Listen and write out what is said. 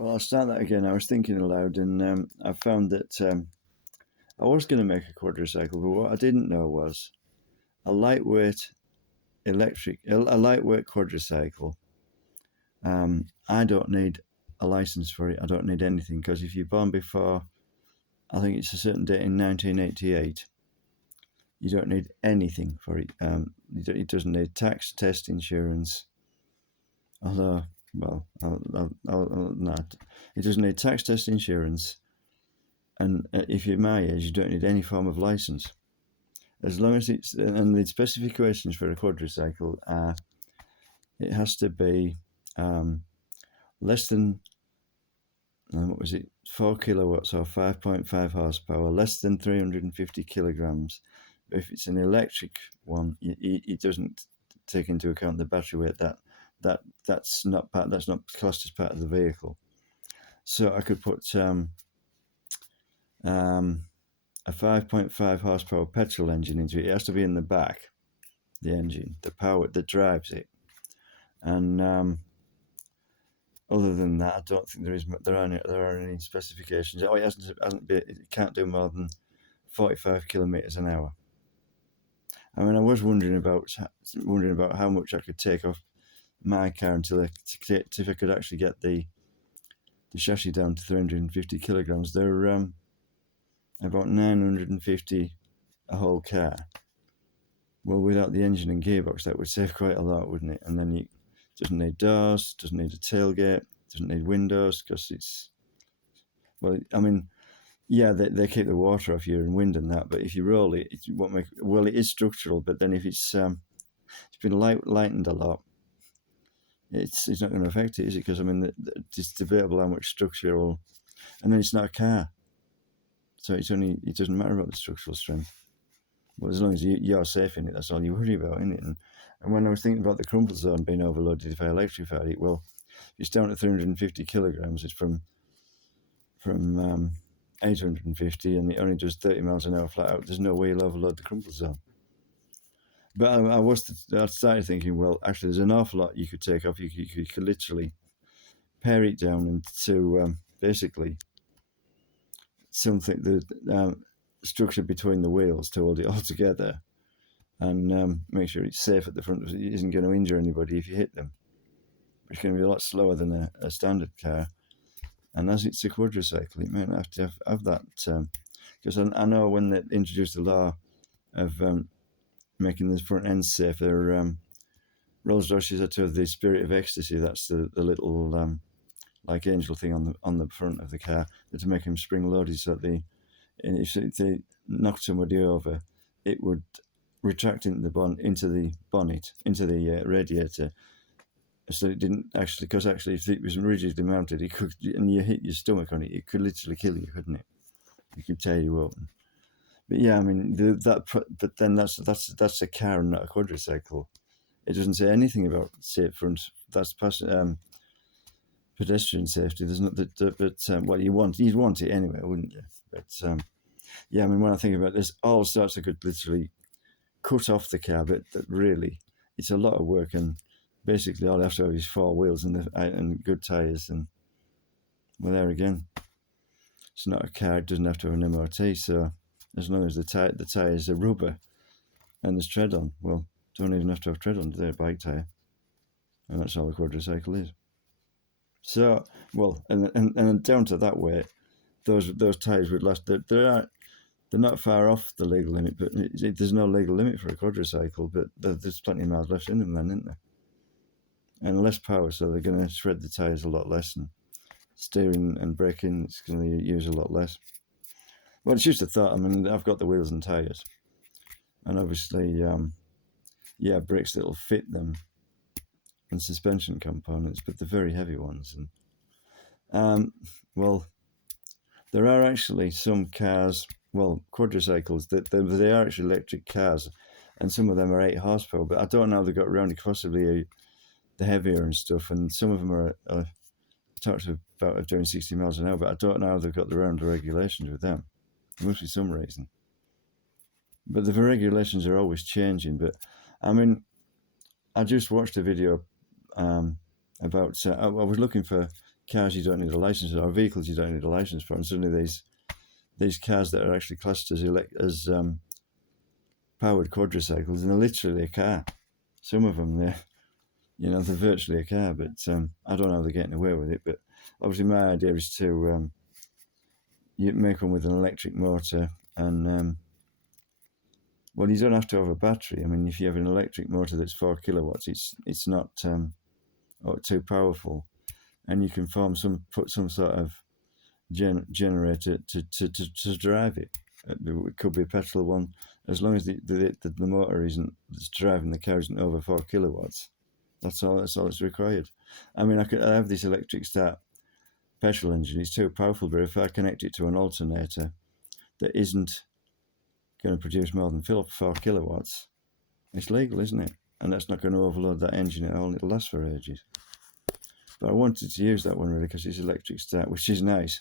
Well, I'll start that again. I was thinking aloud, and I found that I was going to make a quadracycle, but what I didn't know was a lightweight a lightweight quadracycle. I don't need a license for it. I don't need anything, because if you're born before, I think it's a certain date in 1988, you don't need anything for it. It doesn't need tax, test, insurance. Although, well, I'll not. It doesn't need tax, test, insurance, and if you're my age, you don't need any form of license. As long as it's, and the specifications for a quadracycle are, it has to be less than, what was it, 4 kilowatts or 5.5 horsepower, less than 350 kilograms. But if it's an electric one, it doesn't take into account the battery weight. That's not classed as part of the vehicle. So I could put a 5.5 horsepower petrol engine into it. It has to be in the back, the engine, the power that drives it. And other than that, I don't think there are any specifications. Oh, it can't do more than 45 kilometers an hour. I mean, I was wondering about how much I could take off my car until if I could actually get the chassis down to 350 kilograms. They're about 950 a whole car. Well, without the engine and gearbox, that would save quite a lot, wouldn't it? And then it doesn't need doors, doesn't need a tailgate, doesn't need windows, because it's, well, I mean, yeah, they keep the water off you and wind and that, but if you roll it, it won't make, well, it is structural, but then if it's been lightened a lot, it's not going to affect it, is it? Because I mean, it's debatable how much structural, and then it's not a car, so it doesn't matter about the structural strength. Well, as long as you're safe in it, that's all you worry about, isn't it? And when I was thinking about the crumple zone being overloaded if I electrified it, well, it's down to 350 kilograms. It's from 850, and it only does 30 miles an hour flat out. There's no way you'll overload the crumple zone. But I started thinking, well, actually, there's an awful lot you could take off. You could literally pare it down into basically something, the structure between the wheels to hold it all together, and make sure it's safe at the front. It isn't going to injure anybody if you hit them. It's going to be a lot slower than a standard car. And as it's a quadracycle, it might have to have that, because I know when they introduced the law of making the front ends safer, Rolls Royces had to have the Spirit of Ecstasy. That's the little like angel thing on the front of the car, to make them spring loaded, so that if they knocked somebody over, it would retract into the bonnet, into the radiator, so it didn't actually, because actually if it was rigidly mounted, it could, and you hit your stomach on it, it could literally kill you, couldn't it? It could tear you open. But yeah, I mean, but then that's a car and not a quadracycle. It doesn't say anything about safe front. That's pedestrian safety. There's not that, but well, you'd want it anyway, wouldn't you? But yeah, I mean, when I think about this, all sorts I could literally cut off the car, but that really, it's a lot of work, and basically all I have to have is 4 wheels and good tyres, and well, there again, it's not a car. It doesn't have to have an MOT, so as long as the tyres are rubber and there's tread on, well, don't even have to have tread on. They're a bike tyre, and that's all a quadracycle is. So, well, and down to that weight, those tyres would last. They're not far off the legal limit, but there's no legal limit for a quadracycle. But there's plenty of miles left in them, then, isn't there? And less power, so they're going to shred the tyres a lot less, and steering and braking, it's going to use a lot less. Well, it's just a thought. I mean, I've got the wheels and tyres, and obviously, brakes that'll fit them, and suspension components, but the very heavy ones. And well, there are actually some cars, well, quadracycles, that they are actually electric cars, and some of them are 8 horsepower, but I don't know how they got around it. Possibly the heavier and stuff, and some of them are talked about doing 60 miles an hour, but I don't know how they've got around the regulations with them. There must be some reason. But the regulations are always changing. But I mean, I just watched a video about, I was looking for cars you don't need a license for, or vehicles you don't need a license for, and suddenly these cars that are actually classed as powered quadricycles, and they're literally a car. Some of them, they're virtually a car, but I don't know how they're getting away with it. But obviously my idea is to you make one with an electric motor, and well, you don't have to have a battery. I mean, if you have an electric motor that's 4 kilowatts, it's not too powerful, and you can put some sort of generator to drive it. It could be a petrol one, as long as the motor that's driving the car isn't over 4 kilowatts. That's all it's required. I mean, I have this electric start petrol engine. It's too powerful, but if I connect it to an alternator that isn't going to produce more than 4 kilowatts, it's legal, isn't it? And that's not going to overload that engine at all. It'll last for ages. But I wanted to use that one really because it's electric start, which is nice.